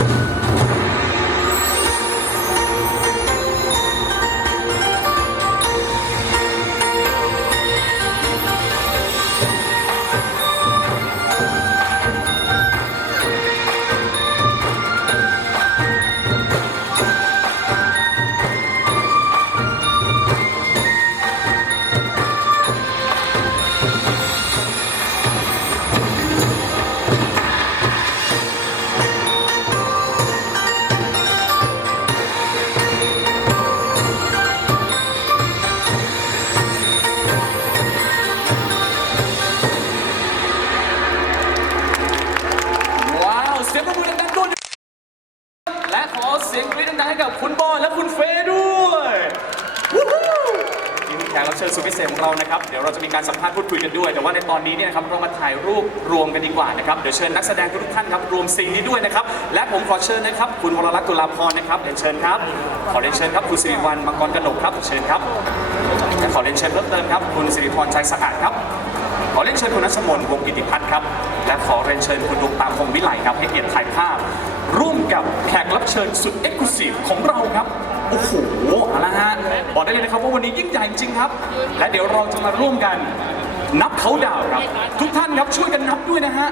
you. คุณบอยและคุณเฟย์ด้วยวู้ฮู้นี่คือแขกรับเชิญสุดพิเศษของเรานะครับ เดี๋ยวเราจะมีการสัมภาษณ์พูดคุยกันด้วย แต่ว่าในตอนนี้เนี่ยนะครับเรามาถ่ายรูปรวมกันดีกว่านะครับ เดี๋ยวเชิญนักแสดงทุกท่านครับรวมซีนนี้ด้วยนะครับ และผมขอเชิญนะครับ คุณวรลักษณ์ตุลาพรนะครับเรียนเชิญครับ ขอเรียนเชิญครับคุณสิริวัลมังกรกนกครับ เชิญครับและขอเรียนเชิญเพิ่มเติมครับ คุณสิริพรใจสะอาดครับ ขอเรียนเชิญคุณนัชมนต์วงศ์กิติพัฒน์ครับ และขอเรียนเชิญคุณดวงตามคงวิไลครับให้เกียรติถ่ายภาพ ร่วมกับแขกรับเชิญสุดเอ็กซ์คลูซีฟของเรา ครับ โอ้โหเอาละฮะ บอกได้เลยนะครับว่าวันนี้ยิ่งใหญ่จริงครับ และเดี๋ยวเราจะมาร่วมกัน นับเขาดาวครับ ทุกท่านครับช่วยกันนับด้วยนะฮะ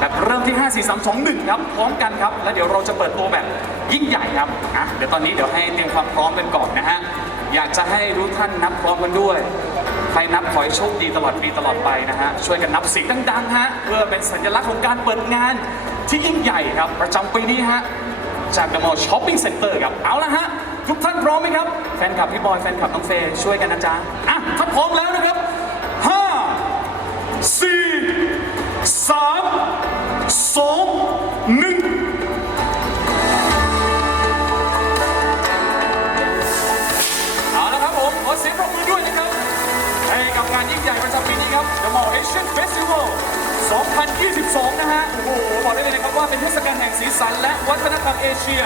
แบบเริ่มที่ 5 4 3 2 1ครับพร้อมกันครับ แล้วเดี๋ยวเราจะเปิดตัวแบบยิ่งใหญ่ครับอะเดี๋ยวตอนนี้เดี๋ยวให้เตรียมความพร้อมกันก่อนนะฮะ อยากจะให้ทุกท่านนับพร้อมกันด้วย ใครนับขอให้โชคดีตลอดปีตลอดไปนะฮะ ช่วยกันนับเสียงดังๆฮะ เพื่อเป็นสัญลักษณ์ของการเปิดงานที่ยิ่งใหญ่ครับ ประจำปีนี้ฮะ จาก The Mall Shopping Center ครับ เอาละฮะ ทุกท่านพร้อมไหมครับ แฟนคลับพี่บอย แฟนคลับน้องเฟย์ช่วยกันนะจ๊ะ อะ ถ้าพร้อมแล้วนะครับห้าสี่สามสองหนึ่งเอาละครับผมขอเสียงปรบมือด้วยนะครับให้กับงานยิ่งใหญ่ประจำปีนี้ครับ The Mall Asian Festival 22 นะฮะ โอ้โห บอกได้เลยนะครับว่าเป็นเทศกาลแห่งสีสันและวัฒนธรรมเอเชีย